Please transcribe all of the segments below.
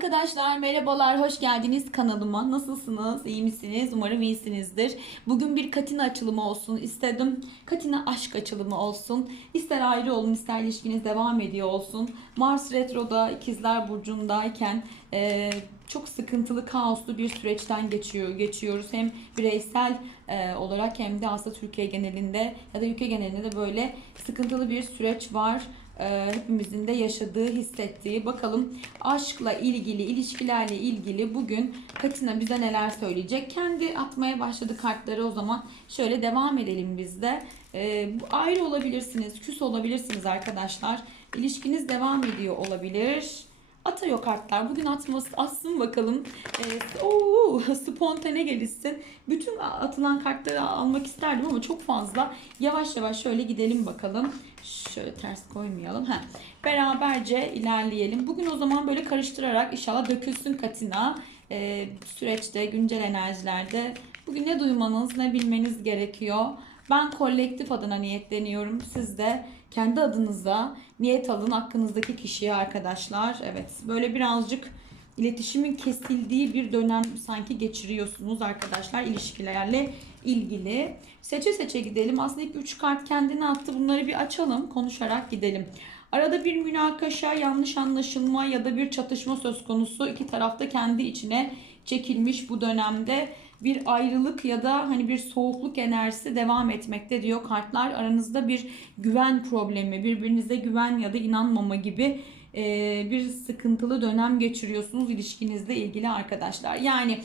Arkadaşlar merhabalar, hoş geldiniz kanalıma. Nasılsınız, iyi misiniz? Umarım iyisinizdir. Bugün bir Katina açılımı olsun istedim. Katina aşk açılımı olsun. İster ayrı olun, ister ilişkiniz devam ediyor olsun. Mars Retro'da ikizler burcundayken e, çok sıkıntılı, kaoslu bir süreçten geçiyor, geçiyoruz. Hem bireysel e, olarak hem de aslında Türkiye genelinde ya da ülke genelinde de böyle sıkıntılı bir süreç var hepimizin de yaşadığı, hissettiği. Bakalım aşkla ilgili, ilişkilerle ilgili bugün Katina bize neler söyleyecek? Kendi atmaya başladı kartları o zaman. Şöyle devam edelim biz de. E, ayrı olabilirsiniz, küs olabilirsiniz arkadaşlar. İlişkiniz devam ediyor olabilir. Atıyor kartlar. Bugün atması atsın bakalım. Ee, oo, spontane gelişsin. Bütün atılan kartları almak isterdim ama çok fazla. Yavaş yavaş şöyle gidelim bakalım. Şöyle ters koymayalım. Heh. Beraberce ilerleyelim. Bugün o zaman böyle karıştırarak inşallah dökülsün katina. Ee, süreçte, güncel enerjilerde. Bugün ne duymanız, ne bilmeniz gerekiyor. Ben kolektif adına niyetleniyorum. Siz de kendi adınıza niyet alın hakkınızdaki kişiye arkadaşlar. Evet böyle birazcık iletişimin kesildiği bir dönem sanki geçiriyorsunuz arkadaşlar ilişkilerle ilgili. Seçe seçe gidelim. Aslında ilk 3 kart kendine attı. Bunları bir açalım. Konuşarak gidelim. Arada bir münakaşa, yanlış anlaşılma ya da bir çatışma söz konusu. İki tarafta kendi içine çekilmiş bu dönemde bir ayrılık ya da hani bir soğukluk enerjisi devam etmekte diyor kartlar. Aranızda bir güven problemi, birbirinize güven ya da inanmama gibi bir sıkıntılı dönem geçiriyorsunuz ilişkinizle ilgili arkadaşlar. Yani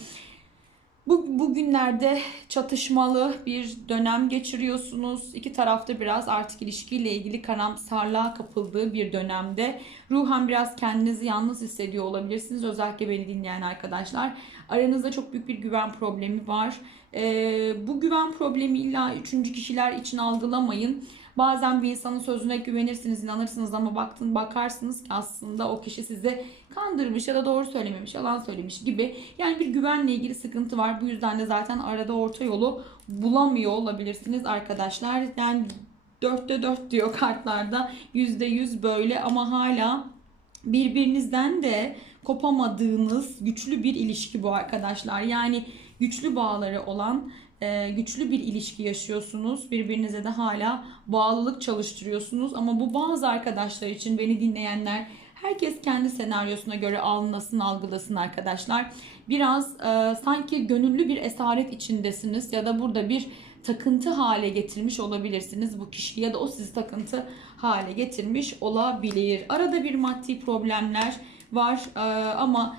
bu bugünlerde çatışmalı bir dönem geçiriyorsunuz. İki tarafta biraz artık ilişkiyle ilgili karamsarlığa kapıldığı bir dönemde. Ruhen biraz kendinizi yalnız hissediyor olabilirsiniz. Özellikle beni dinleyen arkadaşlar. Aranızda çok büyük bir güven problemi var. Ee, bu güven problemi illa üçüncü kişiler için algılamayın. Bazen bir insanın sözüne güvenirsiniz, inanırsınız ama baktın bakarsınız ki aslında o kişi sizi kandırmış ya da doğru söylememiş, yalan söylemiş gibi. Yani bir güvenle ilgili sıkıntı var. Bu yüzden de zaten arada orta yolu bulamıyor olabilirsiniz arkadaşlar. Yani dörtte dört diyor kartlarda. Yüzde yüz böyle ama hala birbirinizden de kopamadığınız güçlü bir ilişki bu arkadaşlar. Yani güçlü bağları olan e, güçlü bir ilişki yaşıyorsunuz. Birbirinize de hala bağlılık çalıştırıyorsunuz. Ama bu bazı arkadaşlar için beni dinleyenler herkes kendi senaryosuna göre alınasın, algılasın arkadaşlar. Biraz e, sanki gönüllü bir esaret içindesiniz ya da burada bir takıntı hale getirmiş olabilirsiniz bu kişi ya da o sizi takıntı hale getirmiş olabilir. Arada bir maddi problemler var e, ama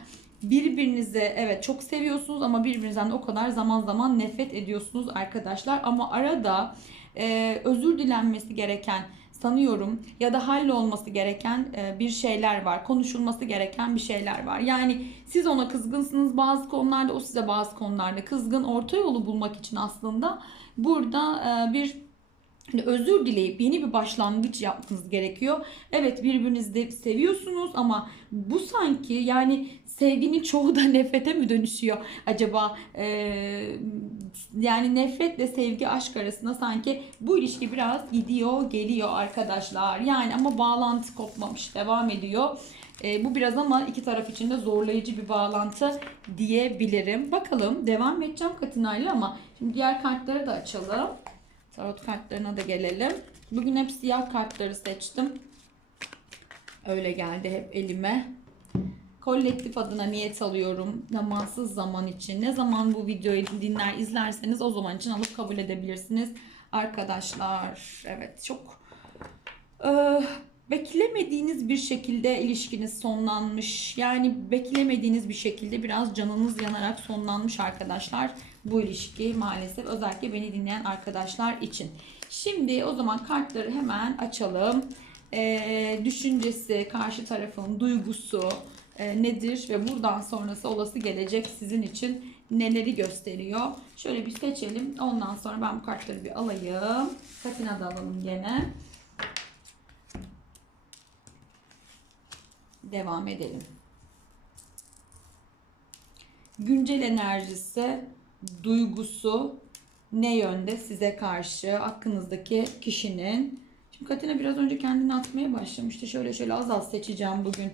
birbirinize evet çok seviyorsunuz ama birbirinizden de o kadar zaman zaman nefret ediyorsunuz arkadaşlar. Ama arada e, özür dilenmesi gereken sanıyorum ya da hallolması gereken e, bir şeyler var. Konuşulması gereken bir şeyler var. Yani siz ona kızgınsınız bazı konularda o size bazı konularda kızgın. Orta yolu bulmak için aslında burada e, bir Hani özür dileyip yeni bir başlangıç yapmanız gerekiyor. Evet birbirinizi de seviyorsunuz ama bu sanki yani sevginin çoğu da nefrete mi dönüşüyor acaba? Ee, yani nefretle sevgi aşk arasında sanki bu ilişki biraz gidiyor geliyor arkadaşlar. Yani ama bağlantı kopmamış devam ediyor. E, bu biraz ama iki taraf için de zorlayıcı bir bağlantı diyebilirim. Bakalım devam edeceğim Katina'yla ama şimdi diğer kartları da açalım. Tarot kartlarına da gelelim. Bugün hep siyah kartları seçtim. Öyle geldi hep elime. Kolektif adına niyet alıyorum. Zamansız zaman için. Ne zaman bu videoyu dinler, izlerseniz o zaman için alıp kabul edebilirsiniz. Arkadaşlar evet çok e, beklemediğiniz bir şekilde ilişkiniz sonlanmış. Yani beklemediğiniz bir şekilde biraz canınız yanarak sonlanmış arkadaşlar bu ilişki maalesef özellikle beni dinleyen arkadaşlar için. Şimdi o zaman kartları hemen açalım. Ee, düşüncesi, karşı tarafın duygusu e, nedir ve buradan sonrası olası gelecek sizin için neleri gösteriyor? Şöyle bir seçelim. Ondan sonra ben bu kartları bir alayım. Katina da alalım gene. Devam edelim. Güncel enerjisi duygusu ne yönde size karşı hakkınızdaki kişinin. Şimdi Katina biraz önce kendini atmaya başlamıştı. Şöyle şöyle az az seçeceğim bugün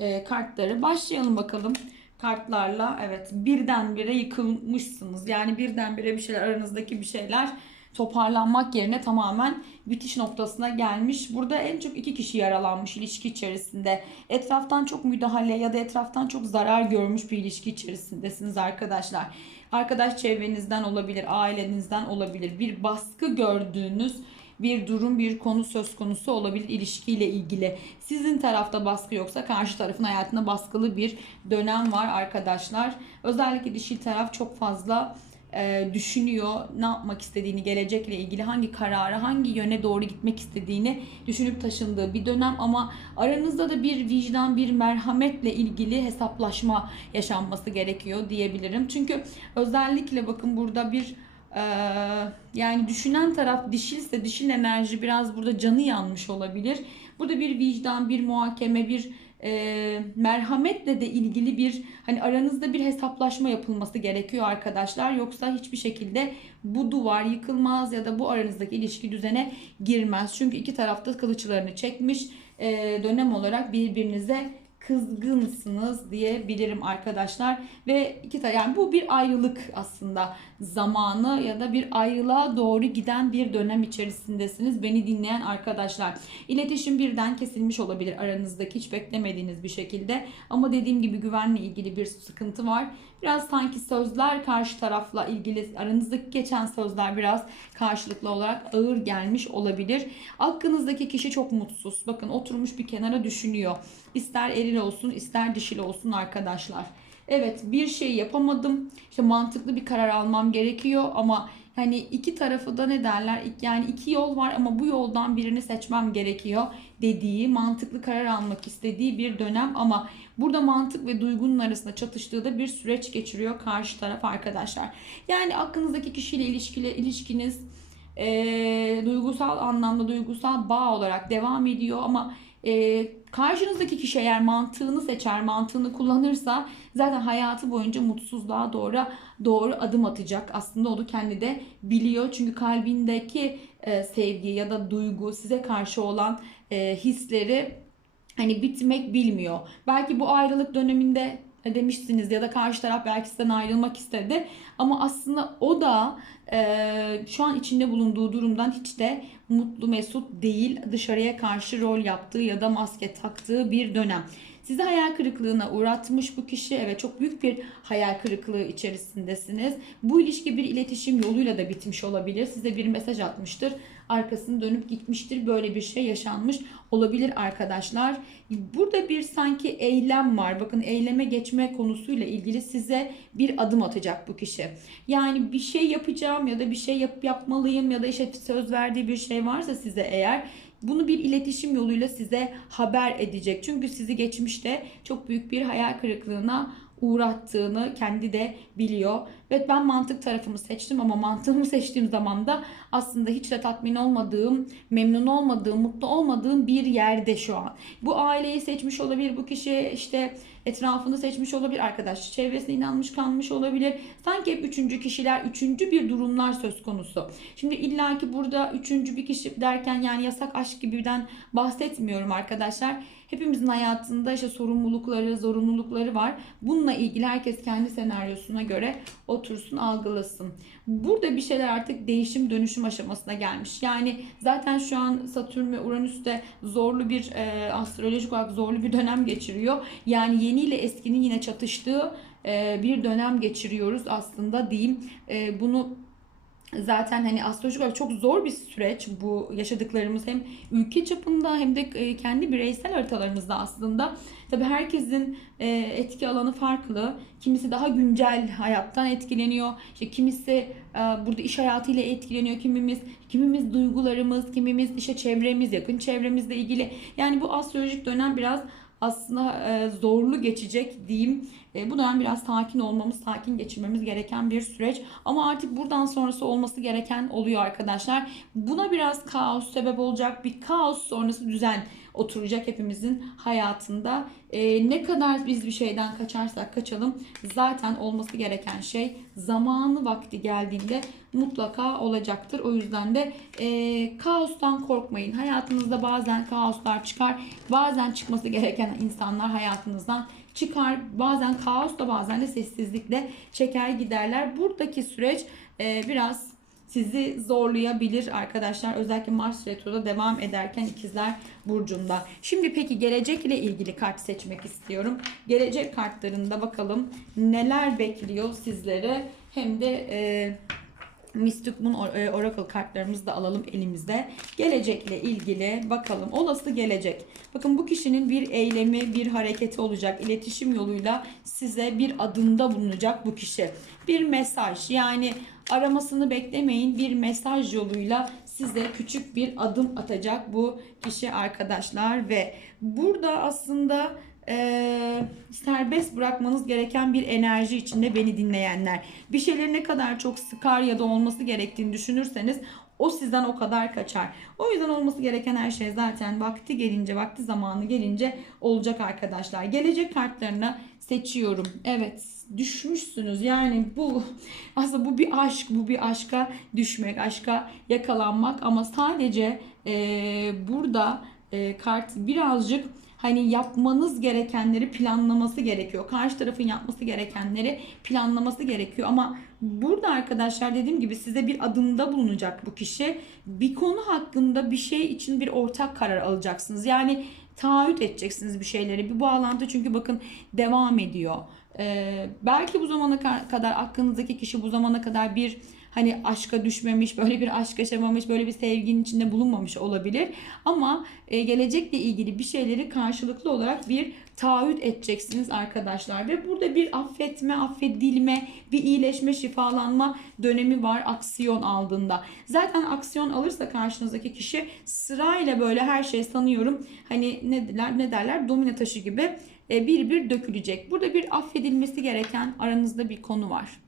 e, kartları. Başlayalım bakalım kartlarla. Evet birdenbire yıkılmışsınız. Yani birdenbire bir şeyler aranızdaki bir şeyler toparlanmak yerine tamamen bitiş noktasına gelmiş. Burada en çok iki kişi yaralanmış ilişki içerisinde. Etraftan çok müdahale ya da etraftan çok zarar görmüş bir ilişki içerisindesiniz arkadaşlar. Arkadaş çevrenizden olabilir, ailenizden olabilir. Bir baskı gördüğünüz bir durum, bir konu söz konusu olabilir ilişkiyle ilgili. Sizin tarafta baskı yoksa karşı tarafın hayatında baskılı bir dönem var arkadaşlar. Özellikle dişil taraf çok fazla e, düşünüyor, ne yapmak istediğini, gelecekle ilgili hangi kararı, hangi yöne doğru gitmek istediğini düşünüp taşındığı bir dönem ama aranızda da bir vicdan, bir merhametle ilgili hesaplaşma yaşanması gerekiyor diyebilirim. Çünkü özellikle bakın burada bir e, yani düşünen taraf dişilse dişil enerji biraz burada canı yanmış olabilir. Burada bir vicdan, bir muhakeme, bir e, merhametle de ilgili bir hani aranızda bir hesaplaşma yapılması gerekiyor arkadaşlar. Yoksa hiçbir şekilde bu duvar yıkılmaz ya da bu aranızdaki ilişki düzene girmez. Çünkü iki tarafta kılıçlarını çekmiş e, dönem olarak birbirinize kızgınsınız diyebilirim arkadaşlar ve iki tane yani bu bir ayrılık aslında zamanı ya da bir ayrılığa doğru giden bir dönem içerisindesiniz beni dinleyen arkadaşlar. İletişim birden kesilmiş olabilir aranızdaki hiç beklemediğiniz bir şekilde ama dediğim gibi güvenle ilgili bir sıkıntı var. Biraz sanki sözler karşı tarafla ilgili aranızdaki geçen sözler biraz karşılıklı olarak ağır gelmiş olabilir. Aklınızdaki kişi çok mutsuz. Bakın oturmuş bir kenara düşünüyor. İster eril olsun ister dişil olsun arkadaşlar. Evet bir şey yapamadım. İşte mantıklı bir karar almam gerekiyor ama hani iki tarafı da ne derler? Yani iki yol var ama bu yoldan birini seçmem gerekiyor dediği, mantıklı karar almak istediği bir dönem ama burada mantık ve duygunun arasında çatıştığı da bir süreç geçiriyor karşı taraf arkadaşlar. Yani aklınızdaki kişiyle ilişkili ilişkiniz e, duygusal anlamda duygusal bağ olarak devam ediyor ama e, karşınızdaki kişi eğer mantığını seçer, mantığını kullanırsa zaten hayatı boyunca mutsuzluğa doğru doğru adım atacak. Aslında onu kendi de biliyor. Çünkü kalbindeki e, sevgi ya da duygu size karşı olan e, hisleri hani bitmek bilmiyor. Belki bu ayrılık döneminde demişsiniz ya da karşı taraf belki sizden ayrılmak istedi. Ama aslında o da e, şu an içinde bulunduğu durumdan hiç de mutlu mesut değil. Dışarıya karşı rol yaptığı ya da maske taktığı bir dönem. Sizi hayal kırıklığına uğratmış bu kişi. Evet çok büyük bir hayal kırıklığı içerisindesiniz. Bu ilişki bir iletişim yoluyla da bitmiş olabilir. Size bir mesaj atmıştır. Arkasını dönüp gitmiştir. Böyle bir şey yaşanmış olabilir arkadaşlar. Burada bir sanki eylem var. Bakın eyleme geçme konusuyla ilgili size bir adım atacak bu kişi. Yani bir şey yapacağım ya da bir şey yap yapmalıyım ya da işte söz verdiği bir şey varsa size eğer bunu bir iletişim yoluyla size haber edecek. Çünkü sizi geçmişte çok büyük bir hayal kırıklığına uğrattığını kendi de biliyor. Evet ben mantık tarafımı seçtim ama mantığımı seçtiğim zaman da aslında hiç de tatmin olmadığım, memnun olmadığım, mutlu olmadığım bir yerde şu an. Bu aileyi seçmiş olabilir, bu kişi işte etrafını seçmiş olabilir, arkadaş çevresine inanmış kalmış olabilir. Sanki hep üçüncü kişiler, üçüncü bir durumlar söz konusu. Şimdi illaki burada üçüncü bir kişi derken yani yasak aşk gibiden bahsetmiyorum arkadaşlar. Hepimizin hayatında işte sorumlulukları, zorunlulukları var. Bununla ilgili herkes kendi senaryosuna göre otursun, algılasın. Burada bir şeyler artık değişim, dönüşüm aşamasına gelmiş. Yani zaten şu an Satürn ve Uranüs'te zorlu bir e, astrolojik olarak zorlu bir dönem geçiriyor. Yani yeni ile eskinin yine çatıştığı e, bir dönem geçiriyoruz aslında diyeyim. E, bunu zaten hani astrolojik olarak çok zor bir süreç bu yaşadıklarımız hem ülke çapında hem de e, kendi bireysel haritalarımızda aslında. Tabii herkesin e, etki alanı farklı. Kimisi daha güncel hayattan etkileniyor. İşte kimisi e, burada iş hayatıyla etkileniyor. Kimimiz kimimiz duygularımız, kimimiz işte çevremiz, yakın çevremizle ilgili. Yani bu astrolojik dönem biraz aslında zorlu geçecek diyeyim. E, bu dönem biraz sakin olmamız, sakin geçirmemiz gereken bir süreç. Ama artık buradan sonrası olması gereken oluyor arkadaşlar. Buna biraz kaos sebep olacak. Bir kaos sonrası düzen oturacak hepimizin hayatında. E, ne kadar biz bir şeyden kaçarsak kaçalım zaten olması gereken şey zamanı vakti geldiğinde mutlaka olacaktır. O yüzden de e, kaostan korkmayın. Hayatınızda bazen kaoslar çıkar. Bazen çıkması gereken insanlar hayatınızdan çıkar. Bazen kaosla bazen de sessizlikle çeker giderler. Buradaki süreç e, biraz sizi zorlayabilir arkadaşlar. Özellikle Mars Retro'da devam ederken ikizler burcunda. Şimdi peki gelecek ile ilgili kart seçmek istiyorum. Gelecek kartlarında bakalım neler bekliyor sizlere. Hem de e, Mystic Moon e, Oracle kartlarımızı da alalım elimizde. Gelecekle ilgili bakalım. Olası gelecek. Bakın bu kişinin bir eylemi, bir hareketi olacak. İletişim yoluyla size bir adımda bulunacak bu kişi. Bir mesaj yani aramasını beklemeyin. Bir mesaj yoluyla size küçük bir adım atacak bu kişi arkadaşlar ve burada aslında eee, serbest bırakmanız gereken bir enerji içinde beni dinleyenler. Bir şeyleri ne kadar çok sıkar ya da olması gerektiğini düşünürseniz o sizden o kadar kaçar. O yüzden olması gereken her şey zaten vakti gelince, vakti zamanı gelince olacak arkadaşlar. Gelecek kartlarını seçiyorum. Evet, düşmüşsünüz. Yani bu aslında bu bir aşk, bu bir aşka düşmek, aşka yakalanmak ama sadece eee, burada eee, kart birazcık hani yapmanız gerekenleri planlaması gerekiyor. Karşı tarafın yapması gerekenleri planlaması gerekiyor ama burada arkadaşlar dediğim gibi size bir adımda bulunacak bu kişi. Bir konu hakkında bir şey için bir ortak karar alacaksınız. Yani taahhüt edeceksiniz bir şeyleri. Bir bağlantı çünkü bakın devam ediyor. Ee, belki bu zamana ka- kadar aklınızdaki kişi bu zamana kadar bir hani aşka düşmemiş, böyle bir aşk yaşamamış, böyle bir sevginin içinde bulunmamış olabilir. Ama e, gelecekle ilgili bir şeyleri karşılıklı olarak bir taahhüt edeceksiniz arkadaşlar. Ve burada bir affetme, affedilme, bir iyileşme, şifalanma dönemi var aksiyon aldığında. Zaten aksiyon alırsa karşınızdaki kişi sırayla böyle her şey sanıyorum hani ne derler, ne derler domino taşı gibi e, bir bir dökülecek. Burada bir affedilmesi gereken aranızda bir konu var.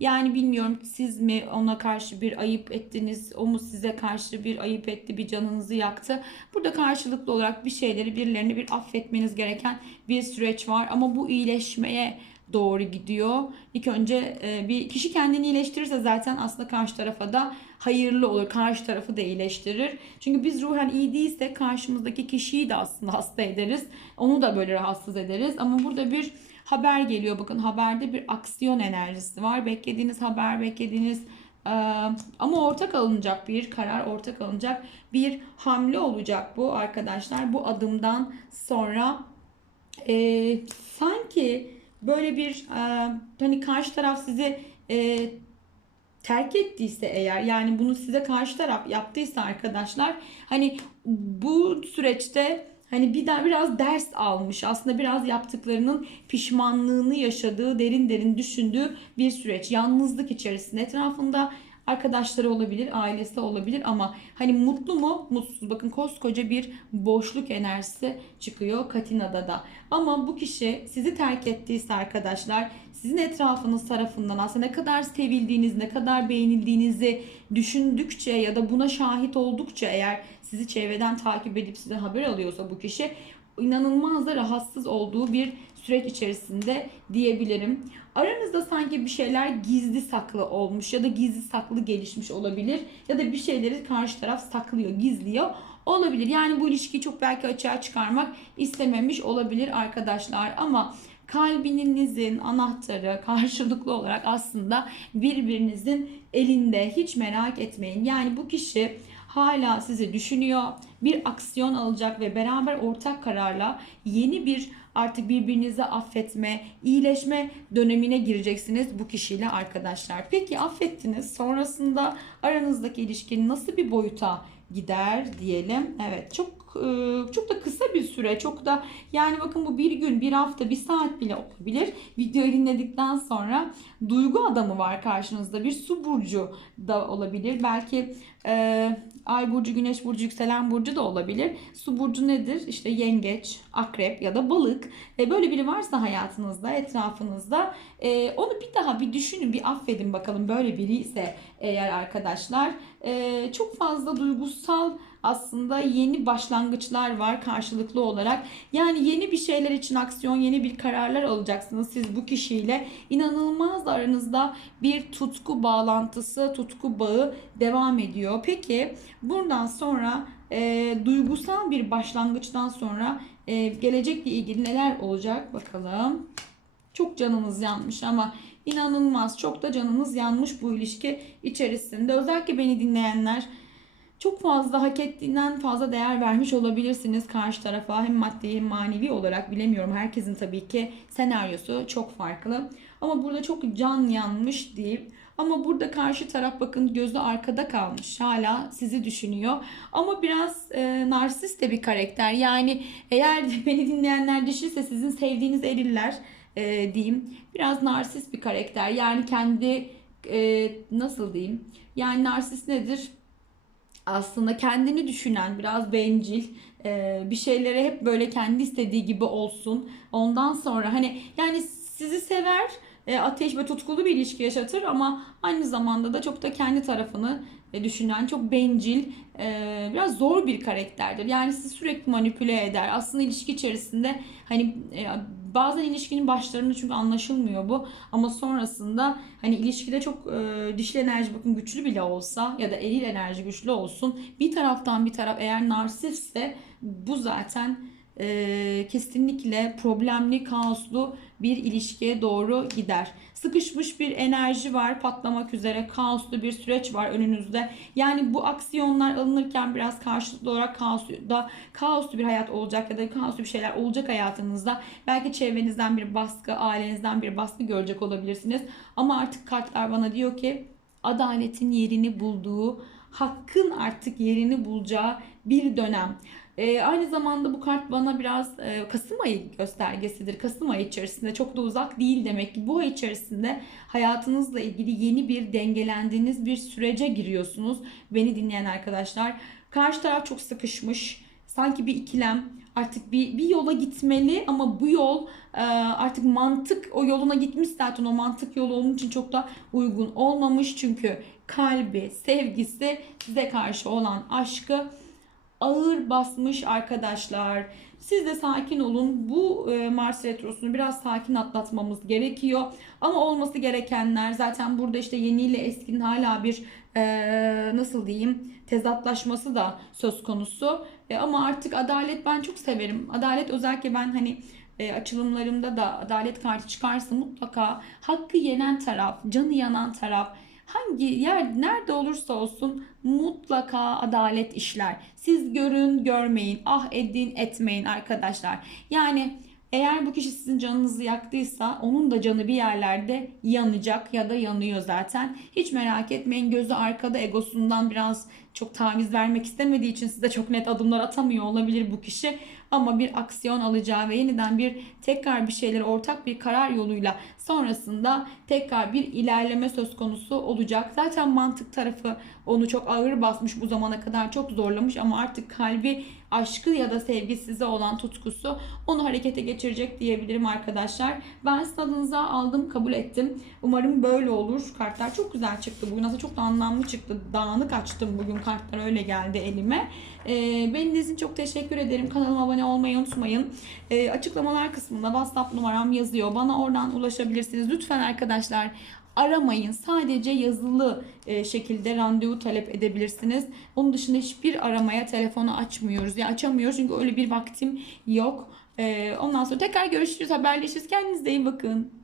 Yani bilmiyorum siz mi ona karşı bir ayıp ettiniz, o mu size karşı bir ayıp etti, bir canınızı yaktı. Burada karşılıklı olarak bir şeyleri, birilerini bir affetmeniz gereken bir süreç var ama bu iyileşmeye doğru gidiyor. İlk önce e, bir kişi kendini iyileştirirse zaten aslında karşı tarafa da hayırlı olur. Karşı tarafı da iyileştirir. Çünkü biz ruhen iyi değilse karşımızdaki kişiyi de aslında hasta ederiz. Onu da böyle rahatsız ederiz. Ama burada bir haber geliyor. Bakın haberde bir aksiyon enerjisi var. Beklediğiniz haber, beklediğiniz e, ama ortak alınacak bir karar, ortak alınacak bir hamle olacak bu arkadaşlar. Bu adımdan sonra e, sanki böyle bir e, hani karşı taraf sizi e, terk ettiyse eğer yani bunu size karşı taraf yaptıysa arkadaşlar hani bu süreçte hani bir daha biraz ders almış aslında biraz yaptıklarının pişmanlığını yaşadığı derin derin düşündüğü bir süreç yalnızlık içerisinde etrafında arkadaşları olabilir, ailesi olabilir ama hani mutlu mu? Mutsuz. Bakın koskoca bir boşluk enerjisi çıkıyor Katina'da da. Ama bu kişi sizi terk ettiyse arkadaşlar sizin etrafınız tarafından aslında ne kadar sevildiğiniz, ne kadar beğenildiğinizi düşündükçe ya da buna şahit oldukça eğer sizi çevreden takip edip size haber alıyorsa bu kişi inanılmaz da rahatsız olduğu bir süreç içerisinde diyebilirim. Aranızda sanki bir şeyler gizli saklı olmuş ya da gizli saklı gelişmiş olabilir ya da bir şeyleri karşı taraf saklıyor, gizliyor olabilir. Yani bu ilişkiyi çok belki açığa çıkarmak istememiş olabilir arkadaşlar ama kalbinizin anahtarı karşılıklı olarak aslında birbirinizin elinde hiç merak etmeyin. Yani bu kişi hala sizi düşünüyor. Bir aksiyon alacak ve beraber ortak kararla yeni bir artık birbirinizi affetme, iyileşme dönemine gireceksiniz bu kişiyle arkadaşlar. Peki affettiniz. Sonrasında aranızdaki ilişki nasıl bir boyuta gider diyelim. Evet çok e, çok da kısa bir süre. Çok da yani bakın bu bir gün, bir hafta, bir saat bile olabilir. Videoyu dinledikten sonra duygu adamı var karşınızda. Bir su burcu da olabilir. Belki e, ay burcu, güneş burcu, yükselen burcu da olabilir. Su burcu nedir? İşte yengeç, akrep ya da balık. E, böyle biri varsa hayatınızda, etrafınızda e, onu bir daha bir düşünün, bir affedin bakalım. Böyle biri ise eğer arkadaşlar e, çok fazla duygusal aslında yeni başlangıçlar var karşılıklı olarak. Yani yeni bir şeyler için aksiyon, yeni bir kararlar alacaksınız siz bu kişiyle. İnanılmaz aranızda bir tutku bağlantısı, tutku bağı devam ediyor. Peki buradan sonra e, duygusal bir başlangıçtan sonra e, gelecekle ilgili neler olacak bakalım. Çok canınız yanmış ama inanılmaz çok da canınız yanmış bu ilişki içerisinde. Özellikle beni dinleyenler çok fazla hak ettiğinden fazla değer vermiş olabilirsiniz karşı tarafa hem maddi hem manevi olarak bilemiyorum. Herkesin tabii ki senaryosu çok farklı. Ama burada çok can yanmış deyip ama burada karşı taraf bakın gözü arkada kalmış. Hala sizi düşünüyor. Ama biraz e, narsist de bir karakter. Yani eğer beni dinleyenler düşünse sizin sevdiğiniz eriller e, diyeyim. Biraz narsist bir karakter. Yani kendi e, nasıl diyeyim? Yani narsist nedir? Aslında kendini düşünen, biraz bencil, e, bir şeylere hep böyle kendi istediği gibi olsun. Ondan sonra hani yani sizi sever, e, ateş ve tutkulu bir ilişki yaşatır ama aynı zamanda da çok da kendi tarafını e, düşünen, çok bencil, biraz zor bir karakterdir. Yani sizi sürekli manipüle eder. Aslında ilişki içerisinde hani bazen ilişkinin başlarında çünkü anlaşılmıyor bu ama sonrasında hani ilişkide çok e, dişli enerji bakın güçlü bile olsa ya da eril enerji güçlü olsun bir taraftan bir taraf eğer narsistse bu zaten e, kesinlikle problemli, kaoslu bir ilişkiye doğru gider. Sıkışmış bir enerji var, patlamak üzere kaoslu bir süreç var önünüzde. Yani bu aksiyonlar alınırken biraz karşılıklı olarak kaosda kaoslu bir hayat olacak ya da kaoslu bir şeyler olacak hayatınızda. Belki çevrenizden bir baskı, ailenizden bir baskı görecek olabilirsiniz. Ama artık kartlar bana diyor ki adaletin yerini bulduğu, hakkın artık yerini bulacağı bir dönem. E, aynı zamanda bu kart bana biraz e, Kasım ayı göstergesidir. Kasım ayı içerisinde çok da uzak değil demek ki bu ay içerisinde hayatınızla ilgili yeni bir dengelendiğiniz bir sürece giriyorsunuz. Beni dinleyen arkadaşlar. Karşı taraf çok sıkışmış. Sanki bir ikilem artık bir, bir yola gitmeli ama bu yol e, artık mantık o yoluna gitmiş zaten o mantık yolu onun için çok da uygun olmamış çünkü kalbi, sevgisi size karşı olan aşkı ağır basmış arkadaşlar. Siz de sakin olun. Bu e, Mars retrosunu biraz sakin atlatmamız gerekiyor. Ama olması gerekenler zaten burada işte yeni ile eskinin hala bir e, nasıl diyeyim tezatlaşması da söz konusu. E, ama artık adalet ben çok severim. Adalet özellikle ben hani e, açılımlarımda da adalet kartı çıkarsa mutlaka hakkı yenen taraf, canı yanan taraf hangi yer nerede olursa olsun mutlaka adalet işler. Siz görün görmeyin, ah edin etmeyin arkadaşlar. Yani eğer bu kişi sizin canınızı yaktıysa onun da canı bir yerlerde yanacak ya da yanıyor zaten. Hiç merak etmeyin gözü arkada egosundan biraz çok taviz vermek istemediği için size çok net adımlar atamıyor olabilir bu kişi. Ama bir aksiyon alacağı ve yeniden bir tekrar bir şeyleri ortak bir karar yoluyla sonrasında tekrar bir ilerleme söz konusu olacak. Zaten mantık tarafı onu çok ağır basmış bu zamana kadar çok zorlamış ama artık kalbi aşkı ya da sevgisize olan tutkusu onu harekete geçirecek diyebilirim arkadaşlar. Ben sizin adınıza aldım kabul ettim. Umarım böyle olur. Kartlar çok güzel çıktı bugün. Aslında çok da anlamlı çıktı. Dağınık açtım bugün kartlar öyle geldi elime. Ee, benim için çok teşekkür ederim. Kanalıma abone olmayı unutmayın. Ee, açıklamalar kısmında WhatsApp numaram yazıyor. Bana oradan ulaşabilirsiniz. Lütfen arkadaşlar aramayın. Sadece yazılı e, şekilde randevu talep edebilirsiniz. Onun dışında hiçbir aramaya telefonu açmıyoruz. Ya açamıyoruz çünkü öyle bir vaktim yok. E, ondan sonra tekrar görüşürüz, haberleşiriz. Kendinize iyi bakın.